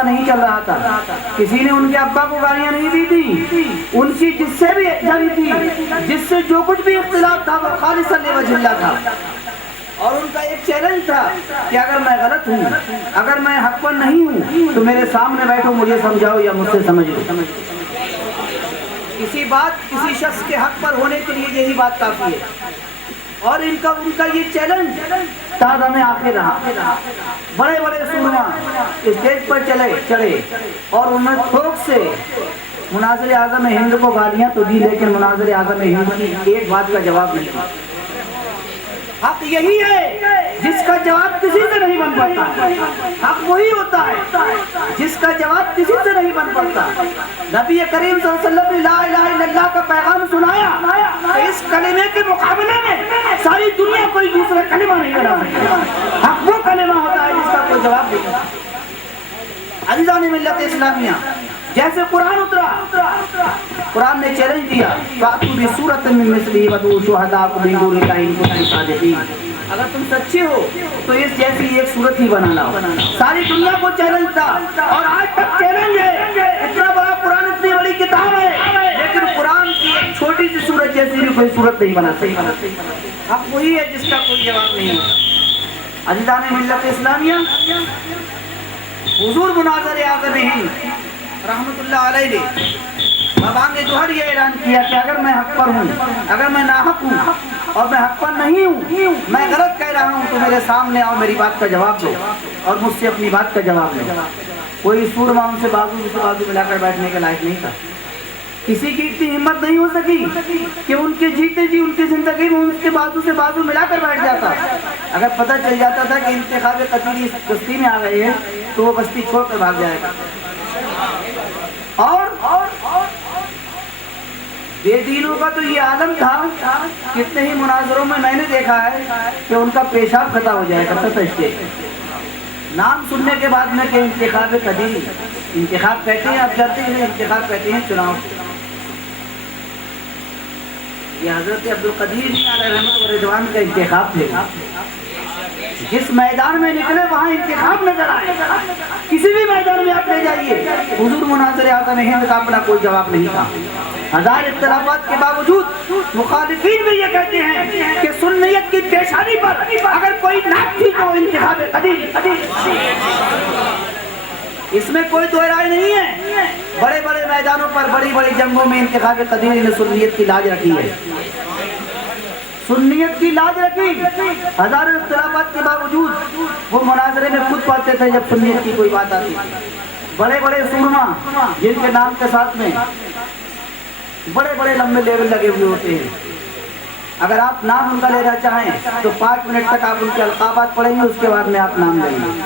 معاملہ نہیں چل رہا تھا، کسی نے ان کے ابا کو گالیاں نہیں دی تھی، ان کی جس سے بھی جنگ تھی، جس سے جو کچھ بھی اختلاف تھا وہ خالص لوجہ اللہ تھا، اور ان کا ایک چیلنج تھا کہ اگر میں غلط ہوں، اگر میں حق پر نہیں ہوں تو میرے سامنے بیٹھو، مجھے سمجھاؤ یا مجھ سے سمجھ لو۔ کسی شخص کے حق پر ہونے کے لیے یہی بات کافی ہے، اور ان کا یہ چیلنج تا دم آخر رہا۔ بڑے بڑے سورما اسٹیج پر چڑھے اور انہوں نے تھوک سے مناظر اعظم ہند کو گالیاں تو دی، لیکن مناظر اعظم ہند کی ایک بات کا جواب نہیں دیا۔ حق یہی ہے جس کا جواب کسی سے نہیں بن پاتا، حق وہی ہوتا ہے جس کا جواب کسی سے نہیں بن پاتا۔ نبی کریم صلی اللہ علیہ وسلم نے لا الہ الا اللہ کا پیغام سنایا، اس کلمے کے مقابلے میں ساری دنیا کوئی دوسرا کلمہ نہیں بنا سکتی، حق وہ کلمہ ہوتا ہے جس کا کوئی جواب نہیں ہوتا۔ عزیزان ملت اسلامیہ، جیسے قرآن اترا، قرآن نے چیلنج دیا فَأْتُوا بِسُورَةٍ مِّن مِّثْلِهِ وَادْعُوا شُهَدَاءَكُم مِّن دُونِ اللَّهِ إِن كُنتُمْ صَادِقِينَ، اگر تم سچے ہو تو اس جیسی ایک صورت ہی بنا لاؤ۔ ساری دنیا کو چیلنج تھا اور آج تک چیلنج ہے، اتنا بڑا قرآن، اتنی بڑی کتاب ہے، لیکن قرآن کی ایک چھوٹی سی صورت جیسی بھی کوئی صورت نہیں بنا سکتی۔ حق وہی ہے جس کا کوئی جواب نہیں ہے۔ عزیزان ملت اسلامیہ، حضور مناظر اعظم ہند رحمت اللہ علیہ نے ببانگ جوہر یہ اعلان کیا کہ اگر میں حق پر ہوں، اگر میں ناحق ہوں اور میں حق پر نہیں ہوں، میں غلط کہہ رہا ہوں تو میرے سامنے آؤ، میری بات کا جواب دو اور مجھ سے اپنی بات کا جواب دو۔ کوئی سورما ان سے بازو ملا کر بیٹھنے کے لائق نہیں تھا، کسی کی اتنی ہمت نہیں ہو سکی کہ ان کے جیتے جی ان کی زندگی میں ان کے بازو سے بازو ملا کر بیٹھ جاتا۔ اگر پتہ چل جاتا تھا کہ انتخاب قتیلی اس بستی میں آ گئے ہیں تو وہ بستی چھوڑ کر بھاگ جائے گا۔ اور بے دینوں کا تو یہ عالم تھا، کتنے ہی مناظروں میں نے دیکھا ہے کہ ان کا پیشاب خطا ہو جائے کرتا تھا اسٹیج نام سننے کے بعد میں کہ انتخاب قدیری، انتخاب کہتے ہیں، آپ جانتے ہیں انتخاب کہتے ہیں چناؤ۔ یہ حضرت عبدالقدیر علیہ رحمت و رضوان کا انتخاب تھے، جس میدان میں نکلے وہاں انتخاب نظر آئے، کسی بھی میدان میں آپ لے جائیے، حضور مناظر اعظم ہند کا اپنا کوئی جواب نہیں تھا۔ ہزار اختلافات کے باوجود مخالفین بھی یہ کہتے ہیں کہ سنیت کی پیشانی پر اگر کوئی ناک تھی تو انتخاب قدیر، اس میں کوئی دو رائے نہیں ہے۔ بڑے بڑے میدانوں پر بڑی بڑی جنگوں میں انتخاب قدیر نے سنیت کی لاج رکھی ہے، سنیت کی لاج رکھی۔ ہزاروں اختلافات کے باوجود وہ مناظرے میں خود پڑھتے تھے جب سنیت کی کوئی بات آتی۔ بڑے بڑے سورما جن کے نام کے ساتھ میں بڑے بڑے لمبے لیول لگے ہوئے ہوتے ہیں، اگر آپ نام ان کا لینا چاہیں تو 5 منٹ تک آپ ان کے القابات پڑھیں گے، اس کے بعد میں آپ نام لیں گے۔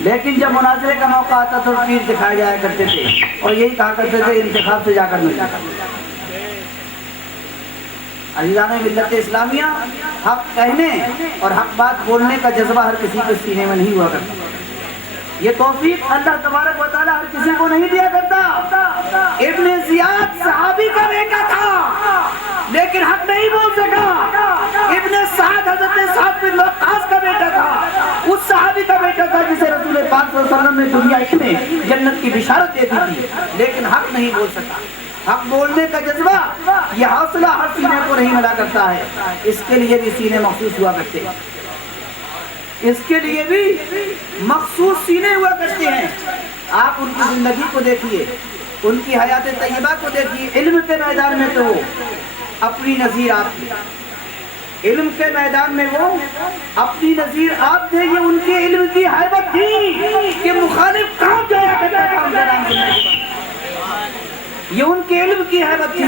لیکن جب مناظرے کا موقع آتا تو پیر دکھائے جایا کرتے تھے اور یہی کہا کرتے تھے انتخاب سے جا کر ملنا۔ عزیزان ملت اسلامیہ، حق کہنے اور حق بات بولنے کا جذبہ ہر کسی کے سینے میں نہیں ہوا کرتا، یہ توفیق اللہ تبارک و تعالیٰ ہر کسی کو نہیں دیا کرتا۔ ابن زیاد صحابی کا بیٹا تھا لیکن حق نہیں بول سکا۔ ابن سعد حضرت سعد بن وقاص کا بیٹا تھا، اس صحابی کا بیٹا تھا جسے رسول پاک صلی اللہ علیہ وسلم نے دنیا میں جنت کی بشارت دے دی تھی، لیکن حق نہیں بول سکا۔ حق بولنے کا جذبہ، یہ حوصلہ ہر سینے کو نہیں ملا کرتا ہے، اس کے لیے بھی سینے مخصوص ہوا کرتے ہیں، اس کے لیے بھی مخصوص سینے ہوا کرتے ہیں۔ آپ ان کی زندگی کو دیکھیے، ان کی حیات طیبہ کو دیکھیے۔ علم کے میدان میں تو وہ اپنی نظیر آپ تھے، علم کے میدان میں وہ اپنی نظیر آپ تھے، یہ ان کے علم کی ہیبت تھی کہ مخالف کہاں جایا کرتا تھا ان کا نام سننے کے بعد، یہ ان کے علم کی ہیبت تھی۔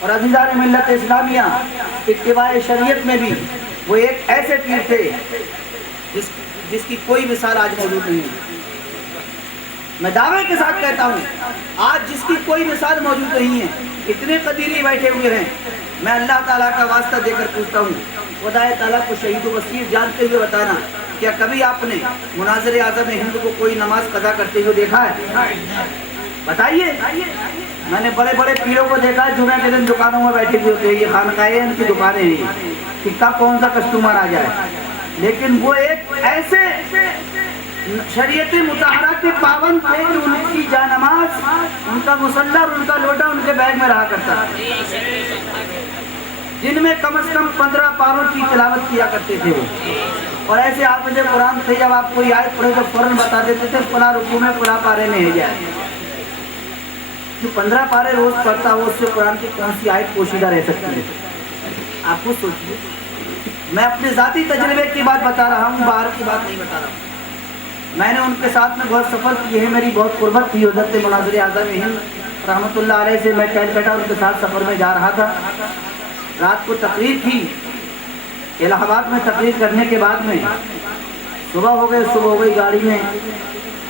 اور عزیزان ملت اسلامیہ، اتباع شریعت میں بھی وہ ایک ایسے پیر تھے جس کی کوئی مثال آج موجود نہیں ہے۔ میں دعوے کے ساتھ کہتا ہوں آج جس کی کوئی مثال موجود نہیں ہے، اتنے قدیری بیٹھے ہوئے ہیں۔ میں اللہ تعالیٰ کا واسطہ دے کر پوچھتا ہوں، خدا تعالیٰ کو شہید و وسیع جانتے ہوئے بتانا، کیا کبھی آپ نے مناظر اعظم ہند کو کوئی نماز قضا کرتے ہوئے دیکھا ہے؟ بتائیے۔ میں نے بڑے بڑے پیروں کو دیکھا ہے جمعہ کے دن دکانوں میں بیٹھے ہوئے ہوتے ہیں، یہ خانقاہیں ہیں، ان کی دکانیں ہیں، کہ کب کون سا کسٹمر آ جائے، لیکن وہ ایک ایسے شریعت مطہرہ کے پابند تھے کہ ان کی جانماز، ان کا مصلی اور ان کا لوٹا ان کے بیگ میں رہا کرتا تھا، جن میں کم از کم 15 پاروں کی تلاوت کیا کرتے تھے وہ. اور ایسے آپ مجھے قرآن سے جب آپ کوئی آیت پڑھے تو فوراً بتا دیتے تھے فلاں رکوع میں فلاں پارے میں ہے جائے. جو 15 پارے روز پڑھتا ہو اس سے قرآن کی کون سی آیت پوشیدہ رہ سکتی ہے؟ آپ خود سوچیے. میں اپنے ذاتی تجربے کی بات بتا رہا ہوں، باہر کی بات نہیں بتا رہا ہوں. میں نے ان کے ساتھ میں بہت سفر کی ہے، میری بہت قربت تھی. حضرت مناظر اعظم ہند رحمۃ اللہ علیہ سے میں کیلکٹا ان کے ساتھ سفر میں جا رہا تھا. رات کو تقریر تھی الہ آباد میں. تقریر کرنے کے بعد میں صبح ہو گئی گاڑی میں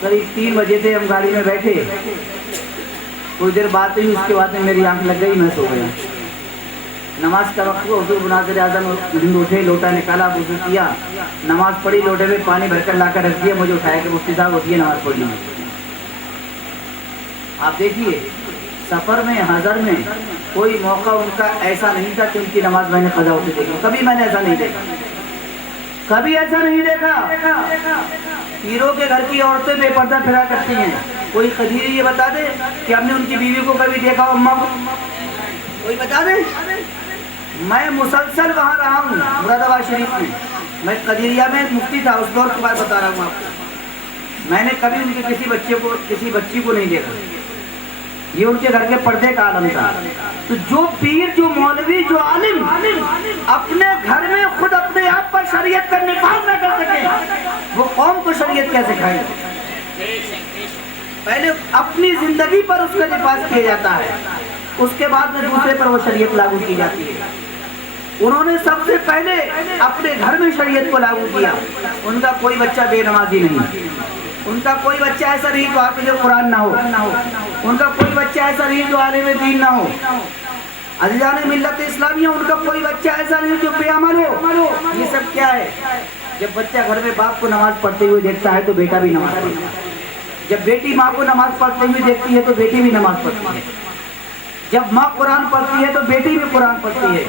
قریب 3 بجے تھے. ہم گاڑی میں بیٹھے، کچھ دیر بات ہوئی، اس کے بعد میں میری آنکھ لگ گئی، میں سو گیا. نماز کا وقت ہوا، حضور مناظر اعظم ہند اٹھے، لوٹا نکالا، وضو کیا، نماز پڑھی، لوٹے میں پانی بھر کر لا کر رکھ دیا. مجھے اٹھایا کہ مفتی صاحب اٹھیے نماز پڑھنی ہے. آپ دیکھیے سفر میں حضر میں کوئی موقع ان کا ایسا نہیں تھا کہ ان کی نماز میں نے قضا ہوتی دیکھی. کبھی میں نے ایسا نہیں دیکھا، کبھی ایسا نہیں دیکھا. پیروں کے گھر کی عورتیں بے پردہ پھرا کرتی ہیں. کوئی قدیری یہ بتا دے کہ ہم نے ان کی بیوی کو کبھی دیکھا ہو؟ اماں کو کوئی بتا دے. میں مسلسل وہاں رہا ہوں مراد آباد شریف میں. میں قدیریہ میں مفتی تھا، اس دور کی بات بتا رہا ہوں آپ کو. میں نے کبھی ان کے کسی بچی کو نہیں دیکھا. یہ ان کے گھر کے پردے کا عالم تھا. تو جو پیر، جو مولوی، جو عالم اپنے گھر میں خود اپنے آپ پر شریعت کا نفاذ نہ کر سکے، وہ قوم کو شریعت کیسے کھائے گا؟ پہلے اپنی زندگی پر اس کا نفاذ کیا جاتا ہے، اس کے بعد میں دوسرے پر وہ شریعت لاگو کی جاتی ہے. انہوں نے سب سے پہلے اپنے گھر میں شریعت کو لاگو کیا. ان کا کوئی بچہ بے نمازی نہیں، ان کا کوئی بچہ ایسا نہیں جو حافظ قرآن نہ ہو، ان کا کوئی بچہ ایسا نہیں جو عالم دین نہ ہو. عزیزان ملت اسلامیہ، ان کا کوئی بچہ ایسا نہیں جو بے عمل ہو. یہ سب کیا ہے؟ جب بچہ گھر میں باپ کو نماز پڑھتے ہوئے دیکھتا ہے تو بیٹا بھی نماز پڑھتا ہے. جب بیٹی ماں کو نماز پڑھتے ہوئے دیکھتی ہے تو بیٹی بھی نماز پڑھتی ہے. جب ماں قرآن پڑھتی ہے تو بیٹی بھی قرآن پڑھتی ہے.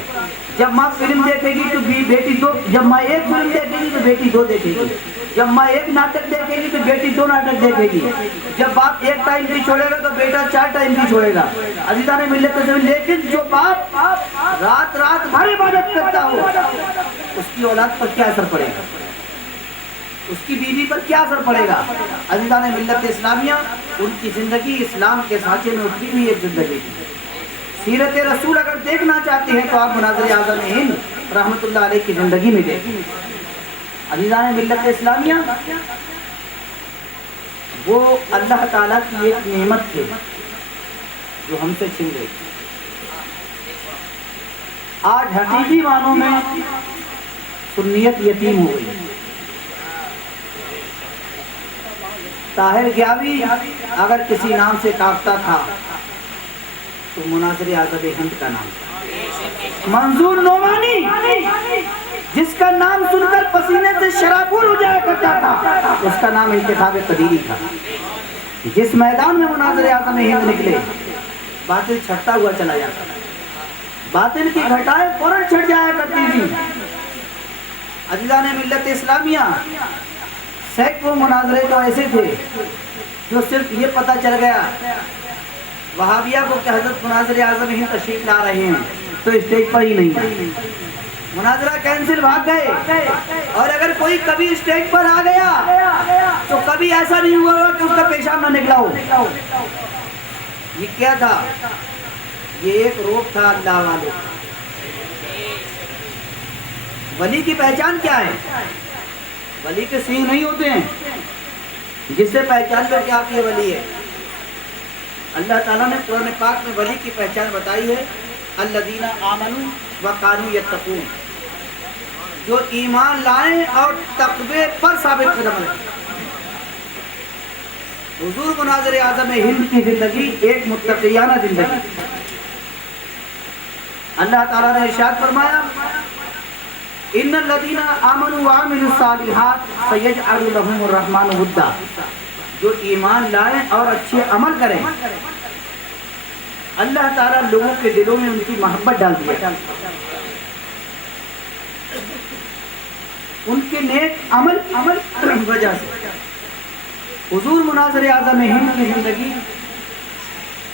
جب ماں فلم دیکھے گی تو بیٹی 2، جب ماں ایک فلم دیکھے گی تو بیٹی 2 دیکھے گی. جب ماں ایک ناٹک دیکھے گی تو بیٹی 2 ناٹک دیکھے گی. جب باپ ایک ٹائم کی چھوڑے گا تو بیٹا 4 ٹائم کی چھوڑے گا. عزیزان ملت اسلامیہ، لیکن جو باپ رات بھر عبادت کرتا ہو اس کی اولاد پر کیا اثر پڑے گا؟ اس کی بیوی پر کیا اثر پڑے گا؟ عزیزان ملت اسلامیہ، ان کی زندگی اسلام کے سانچے میں اٹھی ہوئی ایک زندگی تھی. سیرت رسول اگر دیکھنا چاہتے ہیں تو آپ مناظر اعظم ہند رحمۃ اللہ علیہ کی زندگی میں دیکھیں. عزیزان ملت اسلامیہ، وہ اللہ تعالیٰ کی ایک نعمت تھی جو ہم سے چھن گئی. آج حقیقی معنوں میں سنیت یتیم ہو گئی. طاہر گیاوی اگر کسی نام سے کاپتا تھا تو مناظر اعظم ہند کا نام تھا. منظور نعمانی جس کا نام سن کر پسینے سے شرابور ہو جایا کرتا تھا، اس کا نام انتخاب قدیری تھا. جس میدان میں مناظر اعظم ہند نکلے، باطل چھٹتا ہوا چلا جاتا تھا. باطل کی گھٹائیں فوراً چھٹ جایا کرتی تھی. عزیزان ملت اسلامیہ، سینکڑوں مناظرے تو ایسے تھے جو صرف یہ پتہ چل گیا وہابیہ کو کہ حضرت مناظر اعظم ہند تشریف لا رہے ہیں تو اسٹیج پر ہی نہیں، مناظرہ کینسل، بھاگ گئے. اور اگر کوئی کبھی اسٹیج پر آ گیا تو کبھی ایسا نہیں ہوا کہ اس کا پیشاب نہ نکلا ہو. یہ کیا تھا؟ یہ ایک روپ تھا اللہ والے. ولی کی پہچان کیا ہے؟ ولی کے سینگ نہیں ہوتے ہیں جس سے پہچان لو کہ آپ یہ ولی ہے. اللہ تعالیٰ نے قرآن پاک میں ولی کی پہچان بتائی ہے، الذین آمنوا وکانوا یتقون، جو ایمان لائیں اور تقوی پر ثابت قدم رہیں. حضور مناظر اعظم ہند کی زندگی ایک متقیانہ زندگی. اللہ تعالیٰ نے ارشاد فرمایا، ان الذین آمنوا وعملوا الصالحات سیجعل لهم الرحمن ودا، جو ایمان لائیں اور اچھے عمل کریں اللہ تعالیٰ لوگوں کے دلوں میں ان کی محبت ڈال دیا. ان کے نیک عمل وجہ سے حضور مناظر اعظم ہند کی زندگی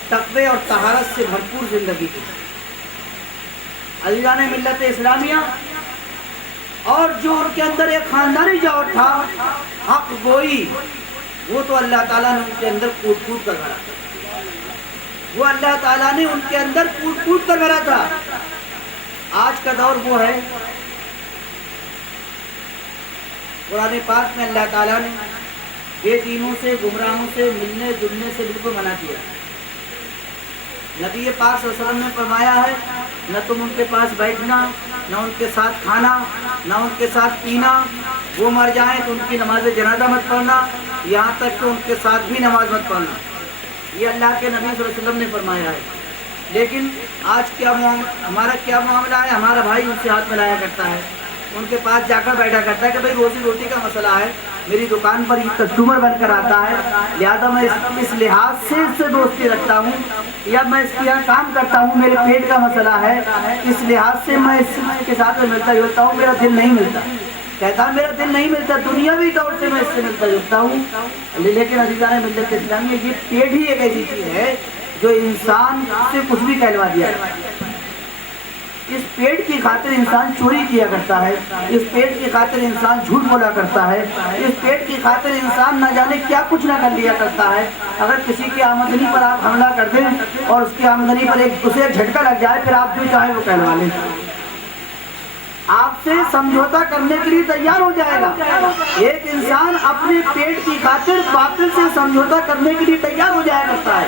تقوی اور طہارت سے بھرپور زندگی تھی. عزیزان ملت اسلامیہ، اور جو ان کے اندر ایک خاندانی جوہر تھا حق گوئی، وہ تو اللہ تعالیٰ نے ان کے اندر کوٹ کوٹ کر بھرا تھا. وہ اللہ تعالیٰ نے ان کے اندر کوٹ کوٹ کر بھرا تھا. آج کا دور وہ ہے، قرآن پاک میں اللہ تعالیٰ نے بے دینوں سے گمراہوں سے ملنے جلنے سے بالکل منع کیا. نبی پاک صلی اللہ علیہ وسلم نے فرمایا ہے نہ تم ان کے پاس بیٹھنا، نہ ان کے ساتھ کھانا، نہ ان کے ساتھ پینا. وہ مر جائیں تو ان کی نماز جنازہ مت پڑھنا، یہاں تک کہ ان کے ساتھ بھی نماز مت پڑھنا. یہ اللہ کے نبی صلی اللہ علیہ وسلم نے فرمایا ہے. لیکن آج کیا ہمارا کیا معاملہ ہے؟ ہمارا بھائی ان سے ہاتھ ملایا کرتا ہے، ان کے پاس جا کر بیٹھا کرتا ہے کہ بھائی روزی روٹی کا مسئلہ ہے، میری دکان پر یہ کسٹمر بن کر آتا ہے، لہٰذا میں اس لحاظ سے اس سے دوستی رکھتا ہوں، یا میں اس کے یہاں کام کرتا ہوں، میرے پیٹ کا مسئلہ ہے، اس لحاظ سے میں اس کے ساتھ ملتا جلتا ہوں، میرا دل نہیں ملتا. کہتا ہے میرا دل نہیں ملتا، دنیاوی طور سے میں اس سے ملتا جلتا ہوں. لیکن عزیزان ملت اسلامیہ، یہ پیٹ ہی ایک ایسی چیز ہے جو انسان سے کچھ بھی کہلوا دیا. اس پیٹ کی خاطر انسان چوری کیا کرتا ہے، اس پیٹ کی خاطر انسان جھوٹ بولا کرتا ہے، اس پیٹ کی خاطر انسان نہ جانے کیا کچھ نہ کر لیا کرتا ہے. اگر کسی کی آمدنی پر آپ حملہ کر دیں اور اس کی آمدنی پر اسے جھٹکا لگ جائے، پھر آپ جو چاہیں وہ کہلوا لیں. آپ سے سمجھوتا کرنے کے لیے تیار ہو جائے گا. ایک انسان اپنے پیٹ کی خاطر باطل سے سمجھوتا کرنے کے لیے تیار ہو جایا کرتا ہے.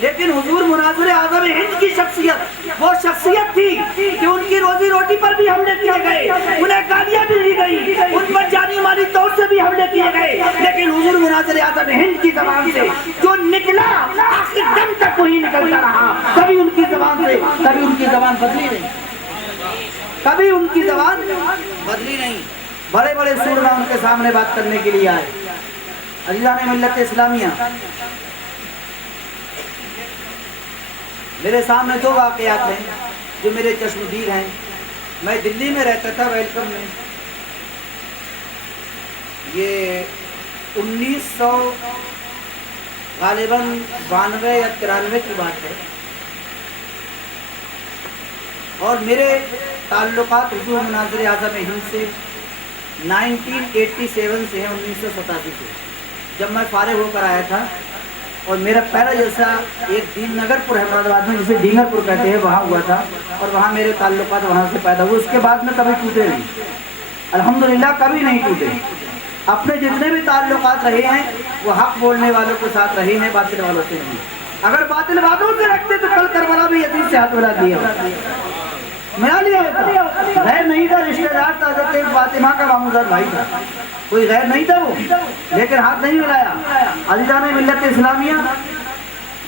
لیکن حضور مناظر اعظم ہند کی شخصیت وہ شخصیت تھی کہ ان کی روزی روٹی پر بھی حملے کیے گئے، انہیں گالیاں بھی دی گئی، ان پر جانی مالی طور سے بھی حملے کیے گئے. لیکن حضور مناظر اعظم ہند کی زبان سے جو نکلا آخر دم تک وہی نکلتا رہا. کبھی ان کی زبان سے کبھی ان کی زبان بدلی نہیں، کبھی ان کی زبان بدلی نہیں. بڑے بڑے سورما ان کے سامنے بات کرنے کے لیے آئے. عزیزان ملت اسلامیہ، میرے سامنے دو واقعات ہیں جو میرے چشمگیر ہیں. میں دلی میں رہتا تھا، ویلکم میں. یہ 1900 غالباً 92 یا 93 کی بات ہے، اور میرے تعلقات حضور مناظر اعظم ہند سے 1987 سے ہیں، 1987 سے، جب میں فارغ ہو کر آیا تھا. اور میرا پہلا جلسہ ایک دین نگر پور احمد آباد میں، جسے ڈینگر پور کہتے ہیں، وہاں ہوا تھا، اور وہاں میرے تعلقات وہاں سے پیدا ہوئے. اس کے بعد میں کبھی ٹوٹے نہیں، الحمدللہ کبھی نہیں ٹوٹے. اپنے جتنے بھی تعلقات رہے ہیں وہ حق بولنے والوں کے ساتھ رہے ہیں، باطل والوں سے نہیں. اگر باطل والوں سے رکھتے تو کل کربلا بھی یزید سے ہاتھ ملا دیا ملا لیا ہوتا. غیر نہیں تھا، رشتہ دار تھا، حضرت فاطمہ کا ماموزاد بھائی تھا، کوئی غیر نہیں تھا وہ، لیکن ہاتھ نہیں ملایا. عزیزان ملت اسلامیہ،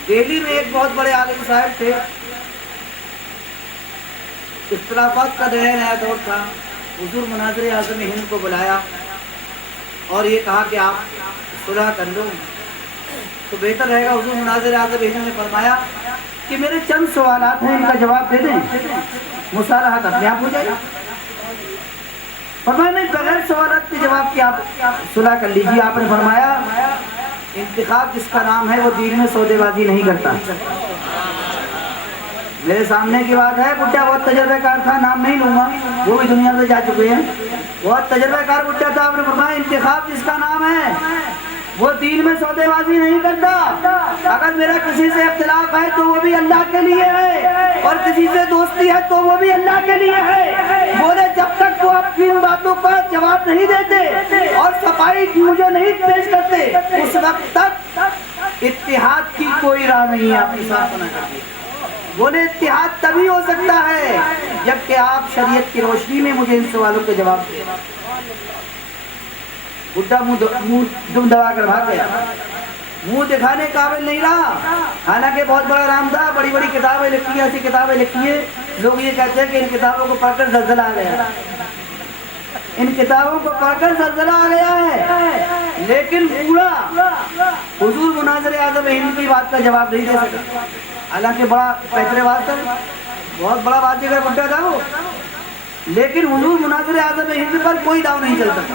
دہلی میں ایک بہت بڑے عالم صاحب تھے، اختلافات کا نیا دور تھا. حضور مناظر اعظم ہند کو بلایا اور یہ کہا کہ آپ صلح کر لو تو بہتر رہے گا. حضور مناظر اعظم ہند نے فرمایا کہ میرے چند سوالات ہیں، ان کا جواب دے دیں، مصالحت اپنے آپ ہو جائے گا. فرمایا نہیں، بغیر سوالات کے جواب کے آپ صلح کر لیجیے. آپ نے فرمایا انتخاب جس کا نام ہے وہ دین میں سودے بازی نہیں کرتا. میرے سامنے کی بات ہے، بڈھا بہت تجربہ کار تھا، نام نہیں لوں گا، وہ بھی دنیا سے جا چکے ہیں، بہت تجربہ کار بڈھا تھا. آپ نے فرمایا انتخاب جس کا نام ہے وہ دین میں سودے بازی نہیں کرتا. اگر میرا کسی سے اختلاف ہے تو وہ بھی اللہ کے لیے ہے، اور کسی سے دوستی ہے تو وہ بھی اللہ کے لیے ہے. بولے جب تک وہ اپنی باتوں کا جواب نہیں دیتے اور صفائی مجھے نہیں پیش کرتے، اس وقت تک اتحاد کی کوئی راہ نہیں ہے. آپ کے ساتھ بنا کرتے بولے اتحاد تبھی ہو سکتا ہے جبکہ آپ شریعت کی روشنی میں مجھے ان سوالوں کے جواب دیں. بڈھا منہ دم دبا کر بھاگ گیا، منہ دکھانے قابل نہیں رہا. حالانکہ بہت بڑا رام تھا، بڑی بڑی کتابیں لکھی ہیں، ایسی کتابیں لکھی ہیں، لوگ یہ کہتے ہیں کہ ان کتابوں کو پڑھ کر زلزلہ آ گیا، ان کتابوں کو پڑھ کر زلزلہ آ گیا ہے. لیکن پورا حضور مناظر اعظم ہند کی بات کا جواب نہیں دے سکا. حالانکہ بڑا بہتر بات تھا، بہت بڑا بات جگہ بڈھا تھا وہ، لیکن حضور مناظر اعظم ہند پر کوئی داؤ نہیں چلتا تھا.